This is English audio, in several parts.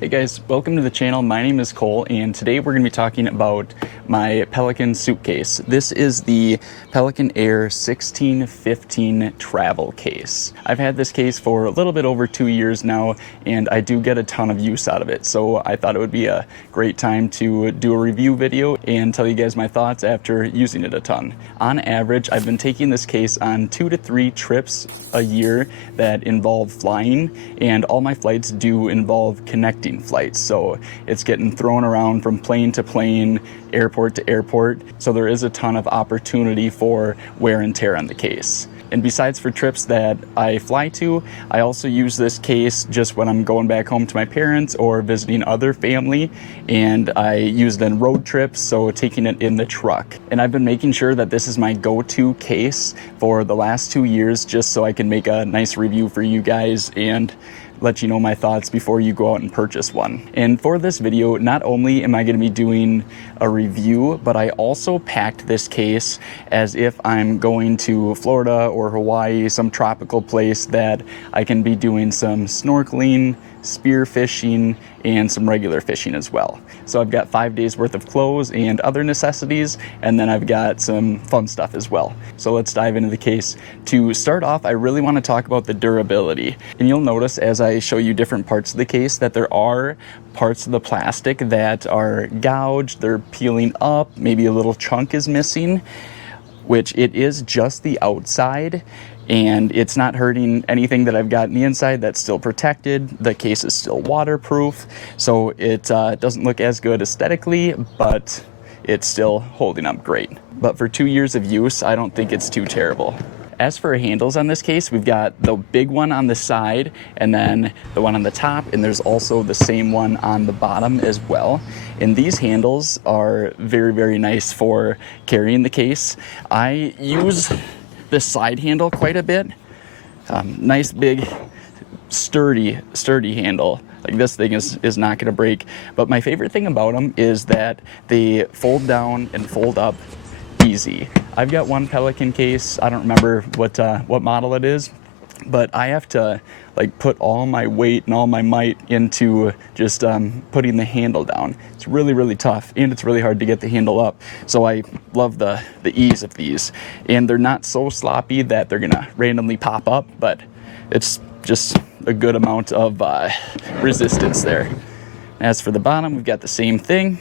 Hey guys, welcome to the channel. My name is Cole, and today we're going to be talking about my Pelican suitcase. This is the Pelican Air 1615 travel case. I've had this case for a little bit over 2 years now, and I do get a ton of use out of it. So I thought it would be a great time to do a review video and tell you guys my thoughts after using it a ton. On average, I've been taking this case on 2 to 3 trips a year that involve flying, and all my flights do involve connecting flights, so it's getting thrown around from plane to plane, airport to airport, so there is a ton of opportunity for wear and tear on the case. And besides for trips that I fly to, I also use this case just when I'm going back home to my parents or visiting other family, and I use it in road trips, so taking it in the truck. And I've been making sure that this is my go-to case for the last 2 years, just so I can make a nice review for you guys and let you know my thoughts before you go out and purchase one. And for this video, not only am I going to be doing a review, but I also packed this case as if I'm going to Florida or Hawaii, some tropical place that I can be doing some snorkeling, spear fishing, and some regular fishing as well. So I've got 5 days worth of clothes and other necessities, and then I've got some fun stuff as well. So let's dive into the case. To start off, I really want to talk about the durability. And you'll notice as I show you different parts of the case that there are parts of the plastic that are gouged, they're peeling up, maybe a little chunk is missing, which it is just the outside, and it's not hurting anything that I've got in the inside. That's still protected. The case is still waterproof, so it doesn't look as good aesthetically, but it's still holding up great. But for 2 years of use, I don't think it's too terrible. As for handles on this case, we've got the big one on the side and then the one on the top, and there's also the same one on the bottom as well. And these handles are very, very nice for carrying the case. I use this side handle quite a bit. Nice big sturdy handle. Like, this thing is not going to break. But my favorite thing about them is that they fold down and fold up easy. I've got one Pelican case. I don't remember what model it is, but I have to like put all my weight and all my might into just putting the handle down. It's really, really tough, and it's really hard to get the handle up. So I love the ease of these, and they're not so sloppy that they're gonna randomly pop up, but it's just a good amount of resistance there. As for the bottom, we've got the same thing.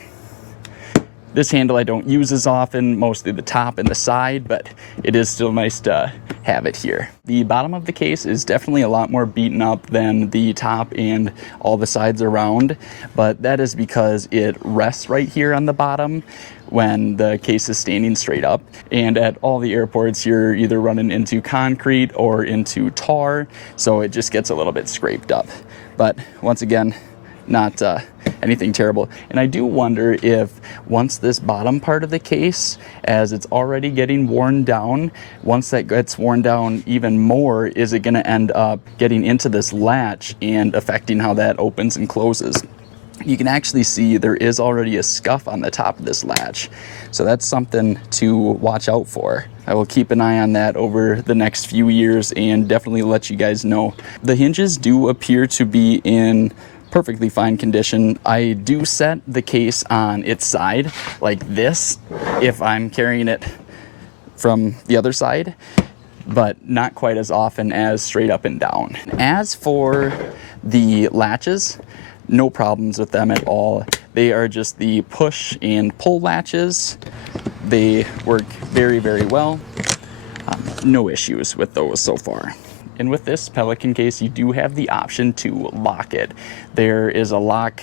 This handle I don't use as often, mostly the top and the side, but it is still nice to have it here. The bottom of the case is definitely a lot more beaten up than the top and all the sides around, but that is because it rests right here on the bottom when the case is standing straight up. And at all the airports, you're either running into concrete or into tar, so it just gets a little bit scraped up. But once again, not anything terrible. And I do wonder if once this bottom part of the case, as it's already getting worn down, once that gets worn down even more, is it going to end up getting into this latch and affecting how that opens and closes? You can actually see there is already a scuff on the top of this latch. So that's something to watch out for. I will keep an eye on that over the next few years and definitely let you guys know. The hinges do appear to be in perfectly fine condition. I do set the case on its side like this if I'm carrying it from the other side, but not quite as often as straight up and down. As for the latches, no problems with them at all. They are just the push and pull latches. They work very, very well. No issues with those so far. And with this Pelican case, you do have the option to lock it. There is a lock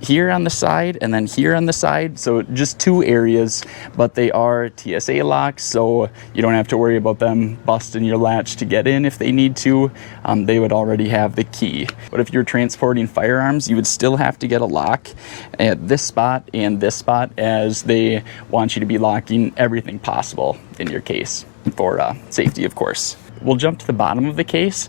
here on the side and then here on the side, so just 2 areas, but they are TSA locks, so you don't have to worry about them busting your latch to get in if they need to. They would already have the key. But if you're transporting firearms, you would still have to get a lock at this spot and this spot, as they want you to be locking everything possible in your case for safety, of course. We'll jump to the bottom of the case,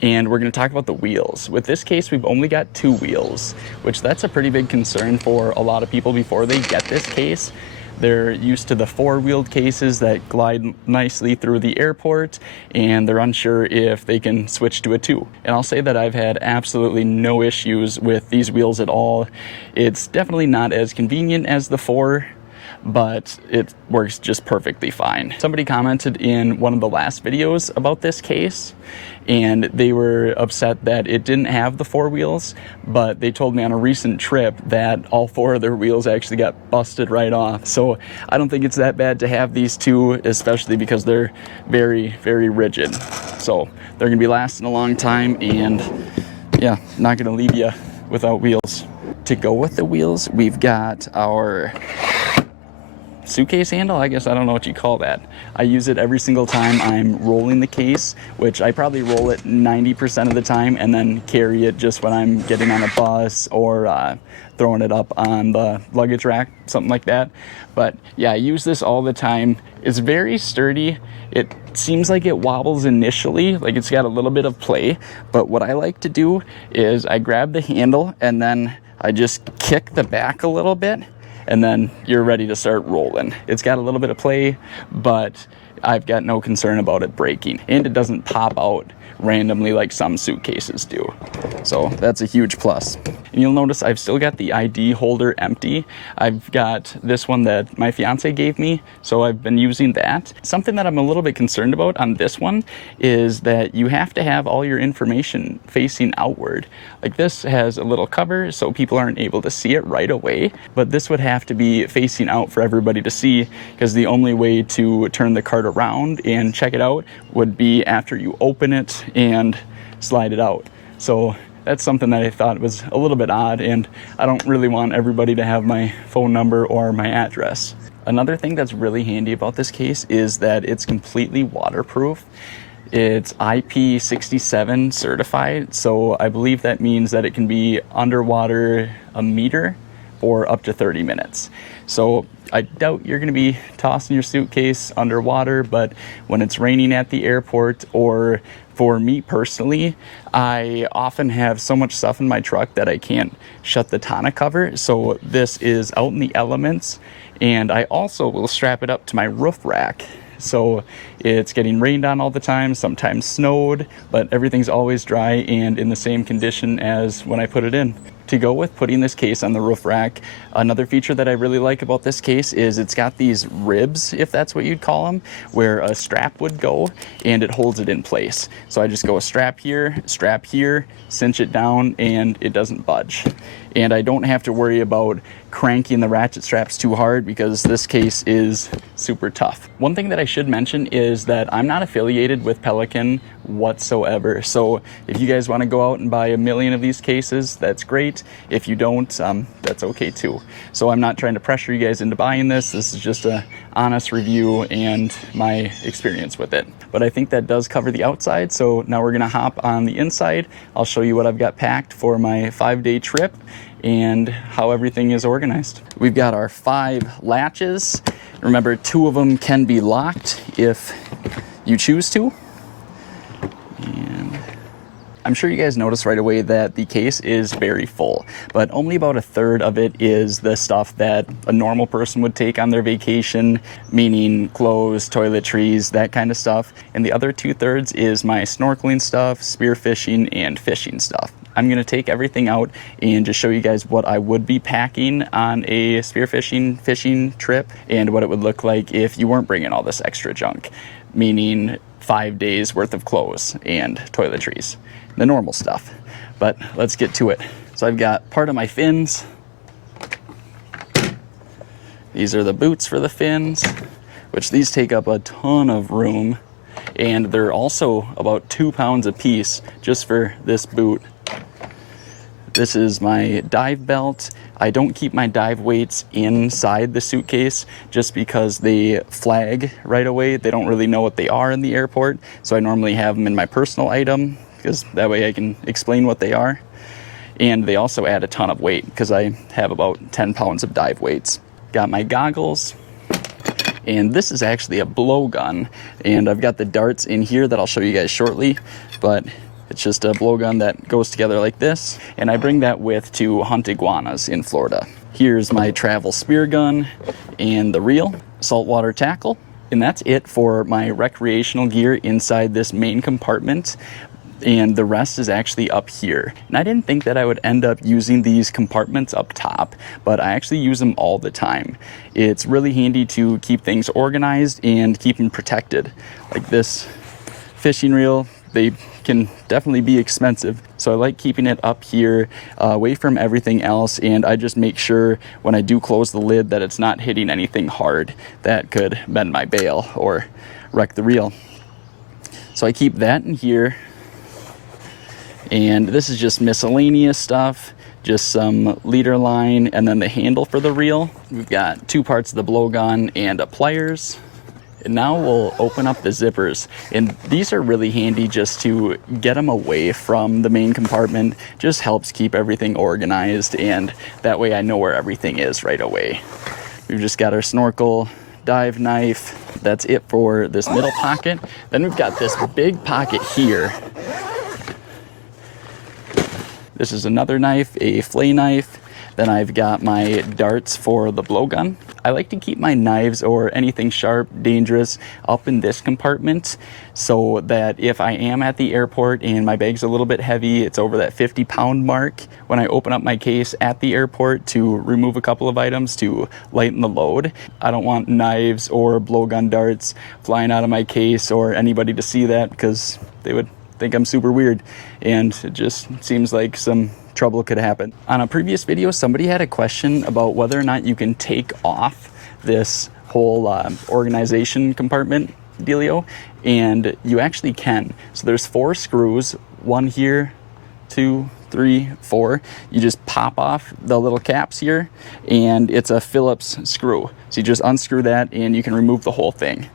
and we're going to talk about the wheels. With this case, we've only got 2 wheels, which that's a pretty big concern for a lot of people before they get this case. they're used to the four-wheeled cases that glide nicely through the airport, and they're unsure if they can switch to a 2. And I'll say that I've had absolutely no issues with these wheels at all. It's definitely not as convenient as the 4, but it works just perfectly fine. Somebody commented in one of the last videos about this case, and they were upset that it didn't have the 4 wheels, but they told me on a recent trip that all 4 of their wheels actually got busted right off. So I don't think it's that bad to have these 2, especially because they're very, very rigid. So they're gonna be lasting a long time, and yeah, not gonna leave you without wheels. To go with the wheels, we've got our suitcase handle. I guess I don't know what you call that. I use it every single time I'm rolling the case, which I probably roll it 90% of the time and then carry it just when I'm getting on a bus or throwing it up on the luggage rack, something like that. But yeah, I use this all the time. It's very sturdy. It seems like it wobbles initially, like it's got a little bit of play, but what I like to do is I grab the handle and then I just kick the back a little bit, and then you're ready to start rolling. It's got a little bit of play, but I've got no concern about it breaking, and it doesn't pop out randomly like some suitcases do. So that's a huge plus. And you'll notice I've still got the ID holder empty. I've got this one that my fiance gave me, so I've been using that. Something that I'm a little bit concerned about on this one is that you have to have all your information facing outward. Like this has a little cover so people aren't able to see it right away, but this would have to be facing out for everybody to see, because the only way to turn the card around and check it out would be after you open it and slide it out. So that's something that I thought was a little bit odd, and I don't really want everybody to have my phone number or my address. Another thing that's really handy about this case is that it's completely waterproof. It's IP67 certified, so I believe that means that it can be underwater a meter for up to 30 minutes. So I doubt you're gonna be tossing your suitcase underwater, but when it's raining at the airport, or for me personally, I often have so much stuff in my truck that I can't shut the tonneau cover. So this is out in the elements, and I also will strap it up to my roof rack. So it's getting rained on all the time, sometimes snowed, but everything's always dry and in the same condition as when I put it in. To go with putting this case on the roof rack, another feature that I really like about this case is it's got these ribs, if that's what you'd call them, where a strap would go and it holds it in place. So I just go a strap here, cinch it down, and it doesn't budge. And I don't have to worry about cranking the ratchet straps too hard because this case is super tough. One thing that I should mention is that I'm not affiliated with Pelican whatsoever. So if you guys want to go out and buy 1,000,000 of these cases, that's great. If you don't, that's okay too. So I'm not trying to pressure you guys into buying this. This is just an honest review and my experience with it. But I think that does cover the outside. So now we're gonna hop on the inside. I'll show you what I've got packed for my 5-day trip and how everything is organized. We've got our 5 latches. Remember, 2 of them can be locked if you choose to. And I'm sure you guys noticed right away that the case is very full, but only about 1/3 of it is the stuff that a normal person would take on their vacation, meaning clothes, toiletries, that kind of stuff. And the other 2/3 is my snorkeling stuff, spearfishing, and fishing stuff. I'm gonna take everything out and just show you guys what I would be packing on a spearfishing fishing trip and what it would look like if you weren't bringing all this extra junk, meaning 5 days worth of clothes and toiletries, the normal stuff. But let's get to it. So I've got part of my fins. These are the boots for the fins, which these take up a ton of room, and they're also about 2 pounds a piece just for this boot. This is my dive belt. I don't keep my dive weights inside the suitcase just because they flag right away. They don't really know what they are in the airport, so I normally have them in my personal item because that way I can explain what they are. And they also add a ton of weight because I have about 10 pounds of dive weights. Got my goggles, and this is actually a blowgun, and I've got the darts in here that I'll show you guys shortly, but It's just a blowgun that goes together like this, and I bring that with to hunt iguanas in Florida. Here's my travel spear gun and the reel, saltwater tackle, and that's it for my recreational gear inside this main compartment. And the rest is actually up here. And I didn't think that I would end up using these compartments up top, but I actually use them all the time. It's really handy to keep things organized and keep them protected. Like this fishing reel, they can definitely be expensive. So I like keeping it up here, away from everything else, and I just make sure when I do close the lid that it's not hitting anything hard that could bend my bail or wreck the reel. So I keep that in here. And this is just miscellaneous stuff, just some leader line, and then the handle for the reel. We've got 2 parts of the blowgun and a pliers. And now we'll open up the zippers. And these are really handy just to get them away from the main compartment. Just helps keep everything organized, and that way I know where everything is right away. We've just got our snorkel, dive knife. That's it for this middle pocket. Then we've got this big pocket here. This is another knife, a fillet knife. Then I've got my darts for the blowgun. I like to keep my knives or anything sharp, dangerous up in this compartment so that if I am at the airport and my bag's a little bit heavy, it's over that 50-pound mark, when I open up my case at the airport to remove a couple of items to lighten the load, I don't want knives or blowgun darts flying out of my case or anybody to see that, because they would think I'm super weird, and it just seems like some trouble could happen. On a previous video, somebody had a question about whether or not you can take off this whole organization compartment dealio, and you actually can. So there's 4 screws, 1 here, 2, 3, 4. You just pop off the little caps here, and it's a Phillips screw. So you just unscrew that and you can remove the whole thing.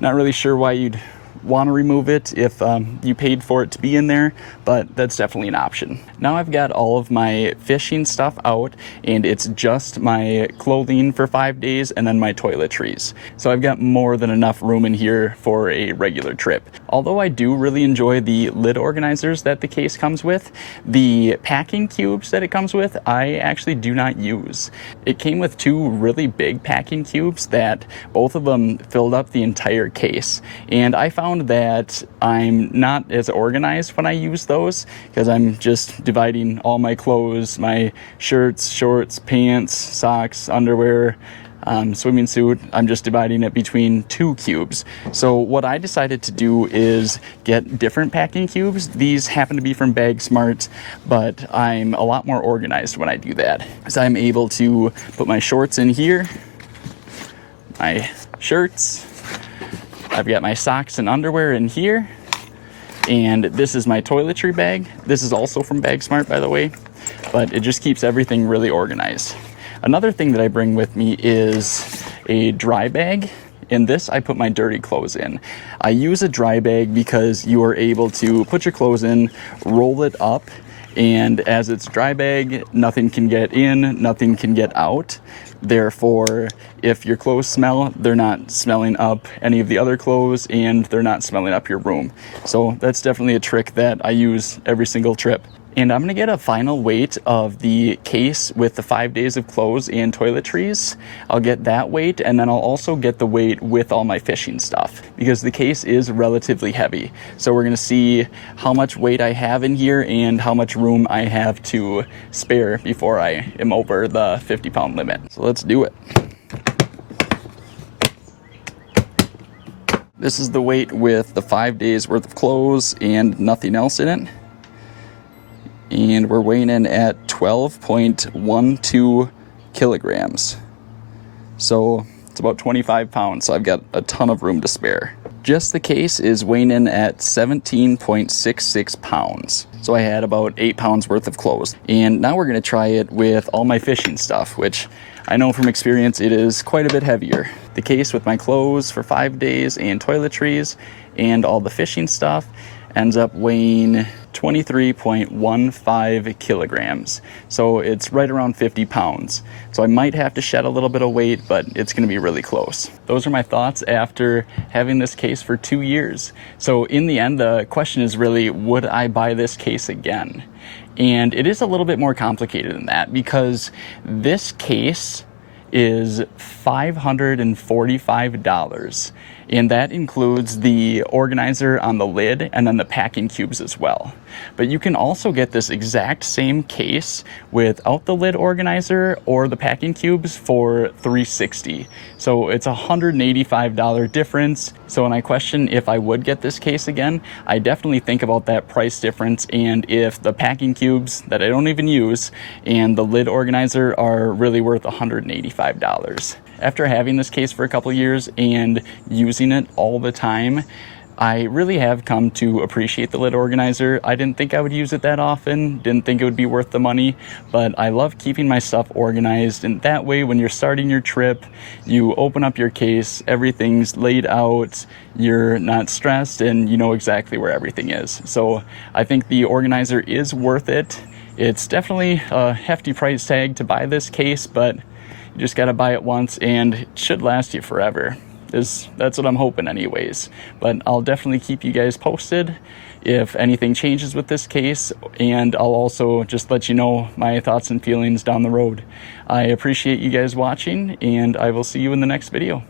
Not really sure why you'd want to remove it if you paid for it to be in there, but that's definitely an option. Now I've got all of my fishing stuff out, and it's just my clothing for 5 days and then my toiletries. So I've got more than enough room in here for a regular trip. Although I do really enjoy the lid organizers that the case comes with, the packing cubes that it comes with, I actually do not use. It came with 2 really big packing cubes that both of them filled up the entire case, and I found that I'm not as organized when I use those, because I'm just dividing all my clothes, my shirts, shorts, pants, socks, underwear, swimming suit, I'm just dividing it between 2 cubes. So what I decided to do is get different packing cubes. These happen to be from Bag Smart, but I'm a lot more organized when I do that, so I'm able to put my shorts in here, my shirts, I've got my socks and underwear in here, and this is my toiletry bag. This is also from Bag Smart, by the way, but it just keeps everything really organized. Another thing that I bring with me is a dry bag. In this, I put my dirty clothes in. I use a dry bag because you are able to put your clothes in, roll it up, and as it's dry bag, nothing can get in, nothing can get out. Therefore, if your clothes smell, they're not smelling up any of the other clothes, and they're not smelling up your room. So that's definitely a trick that I use every single trip. And I'm gonna get a final weight of the case with the 5 days of clothes and toiletries. I'll get that weight, and then I'll also get the weight with all my fishing stuff, because the case is relatively heavy. So we're gonna see how much weight I have in here and how much room I have to spare before I am over the 50-pound limit. So let's do it. This is the weight with the 5 days worth of clothes and nothing else in it. And we're weighing in at 12.12 kilograms. So it's about 25 pounds, so I've got a ton of room to spare. Just the case is weighing in at 17.66 pounds. So I had about 8 pounds worth of clothes. And now we're gonna try it with all my fishing stuff, which I know from experience it is quite a bit heavier. The case with my clothes for 5 days and toiletries and all the fishing stuff. ends up weighing 23.15 kilograms. So it's right around 50 pounds. So I might have to shed a little bit of weight, but it's going to be really close. Those are my thoughts after having this case for 2 years. So in the end, the question is really, would I buy this case again? And it is a little bit more complicated than that, because this case is $545, and that includes the organizer on the lid and then the packing cubes as well. But you can also get this exact same case without the lid organizer or the packing cubes for $360. So it's a $185 difference. So when I question if I would get this case again, I definitely think about that price difference, and if the packing cubes that I don't even use and the lid organizer are really worth $185. After having this case for a couple years and using it all the time, I really have come to appreciate the lid organizer. I didn't think I would use it that often, didn't think it would be worth the money, but I love keeping my stuff organized, and that way when you're starting your trip, you open up your case, everything's laid out, you're not stressed, and you know exactly where everything is. So I think the organizer is worth it. It's definitely a hefty price tag to buy this case, but you just gotta buy it once and it should last you forever. That's what I'm hoping anyways. But I'll definitely keep you guys posted if anything changes with this case, and I'll also just let you know my thoughts and feelings down the road. I appreciate you guys watching, and I will see you in the next video.